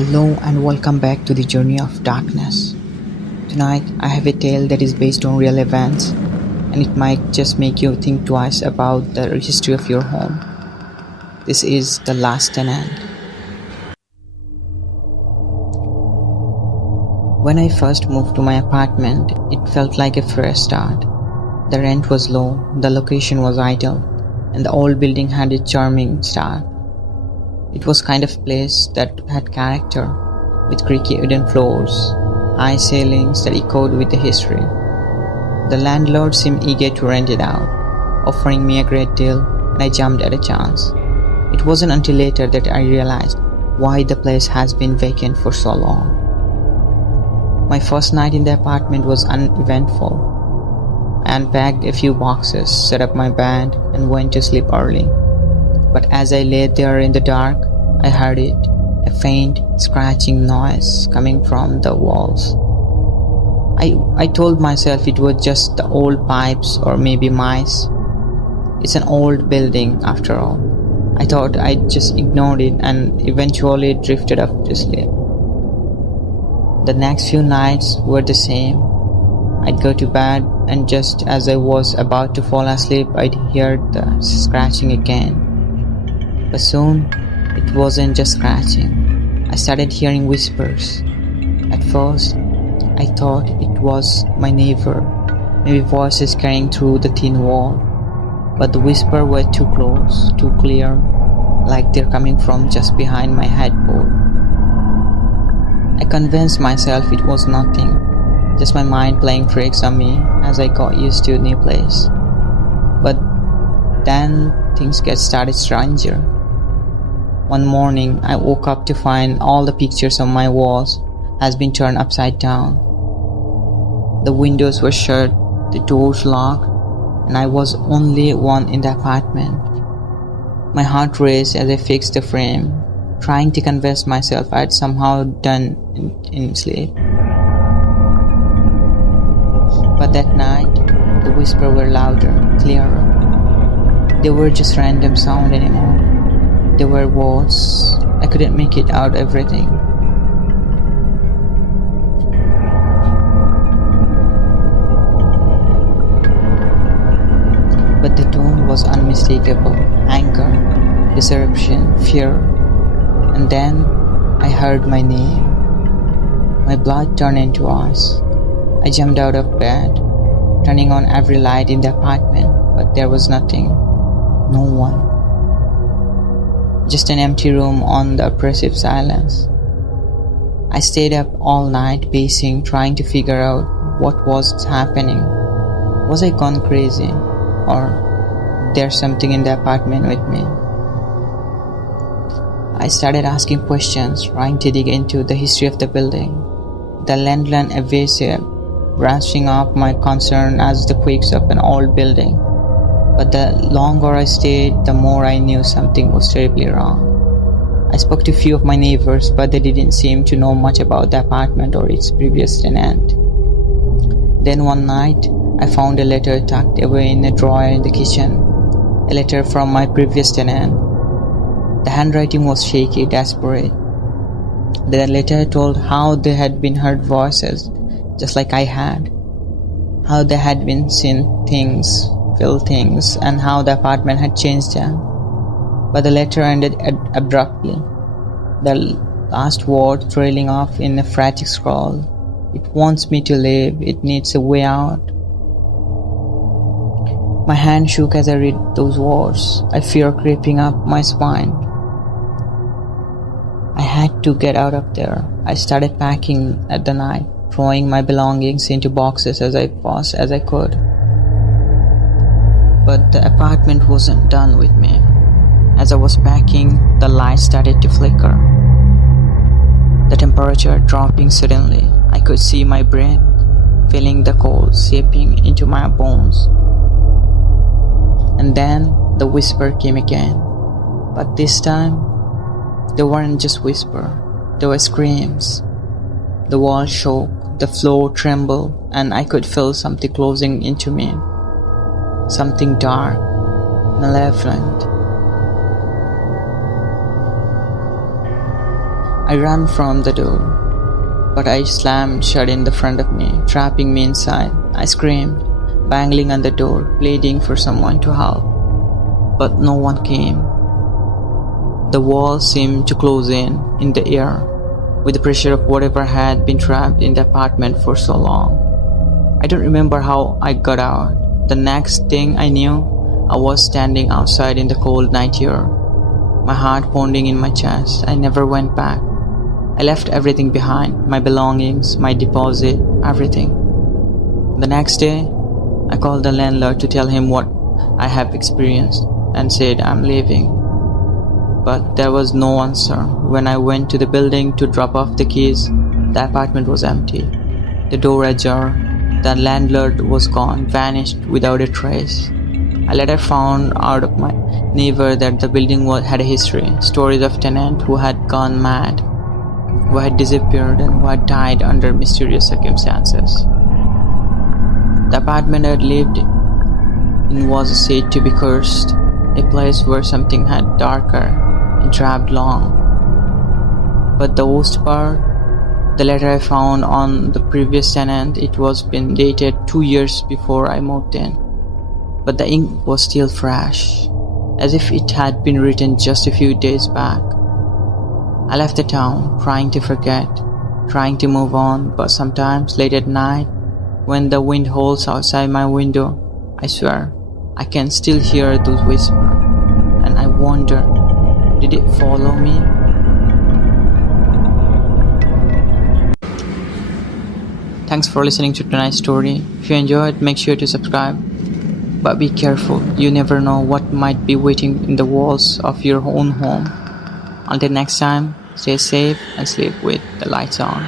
Hello and welcome back to the journey of darkness. Tonight I have a tale that is based on real events and it might just make you think twice about the history of your home. This is The Last Tenant. When I first moved to my apartment, it felt like a fresh start. The rent was low, the location was ideal, and the old building had a charming start. It was kind of place that had character, with creaky wooden floors, high ceilings that echoed with the history. The landlord seemed eager to rent it out, offering me a great deal, and I jumped at a chance. It wasn't until later that I realized why the place has been vacant for so long. My first night in the apartment was uneventful. I unpacked a few boxes, set up my bed, and went to sleep early. But as I lay there in the dark, I heard it, a faint, scratching noise coming from the walls. I told myself it was just the old pipes or maybe mice. It's an old building after all. I thought I'd just ignored it and eventually drifted off to sleep. The next few nights were the same. I'd go to bed and just as I was about to fall asleep, I'd hear the scratching again. But soon, it wasn't just scratching. I started hearing whispers. At first, I thought it was my neighbor, maybe voices carrying through the thin wall. But the whispers were too close, too clear, like they're coming from just behind my headboard. I convinced myself it was nothing, just my mind playing tricks on me as I got used to a new place. But then things started stranger. One morning, I woke up to find all the pictures on my walls has been turned upside down. The windows were shut, the doors locked, and I was only one in the apartment. My heart raced as I fixed the frame, trying to convince myself I had somehow done in sleep. But that night, the whispers were louder, clearer. They were just random sound anymore. There were words. I couldn't make it out everything. But the tone was unmistakable. Anger, disruption, fear. And then I heard my name. My blood turned into ice. I jumped out of bed, turning on every light in the apartment, but there was nothing. No one. Just an empty room on the oppressive silence. I stayed up all night pacing, trying to figure out what was happening. Was I gone crazy? Or there's something in the apartment with me? I started asking questions, trying to dig into the history of the building. The landlord evasive, brushing off my concern as the quakes of an old building. But the longer I stayed, the more I knew something was terribly wrong. I spoke to a few of my neighbors, but they didn't seem to know much about the apartment or its previous tenant. Then one night, I found a letter tucked away in a drawer in the kitchen. A letter from my previous tenant. The handwriting was shaky, desperate. The letter told how they had been heard voices, just like I had. How they had been seen things, felt things, and how the apartment had changed them. But the letter ended abruptly. The last word trailing off in a frantic scrawl. It wants me to live. It needs a way out. My hand shook as I read those words, a fear creeping up my spine. I had to get out of there. I started packing at the night, throwing my belongings into boxes as fast as I could. But the apartment wasn't done with me. As I was packing, the light started to flicker. The temperature dropping suddenly. I could see my breath, feeling the cold seeping into my bones. And then the whisper came again. But this time, they weren't just whispers. They were screams. The wall shook, the floor trembled, and I could feel something closing into me. Something dark, malevolent. I ran from the door, but I slammed shut in the front of me, trapping me inside. I screamed, banging on the door, pleading for someone to help. But no one came. The walls seemed to close in the air, with the pressure of whatever had been trapped in the apartment for so long. I don't remember how I got out. The next thing I knew, I was standing outside in the cold night air, my heart pounding in my chest. I never went back. I left everything behind, my belongings, my deposit, everything. The next day, I called the landlord to tell him what I have experienced and said I'm leaving. But there was no answer. When I went to the building to drop off the keys, the apartment was empty. The door ajar. The landlord was gone, vanished without a trace. I later found out of my neighbor that the building had a history, stories of tenants who had gone mad, who had disappeared, and who had died under mysterious circumstances. The apartment I lived in was said to be cursed, a place where something had darker and trapped long. But the worst part, the letter I found on the previous tenant, it was been dated 2 years before I moved in. But the ink was still fresh, as if it had been written just a few days back. I left the town, trying to forget, trying to move on, but sometimes late at night, when the wind howls outside my window, I swear, I can still hear those whispers, and I wonder, did it follow me? Thanks for listening to tonight's story. If you enjoyed, make sure to subscribe. But be careful, you never know what might be waiting in the walls of your own home. Until next time, stay safe and sleep with the lights on.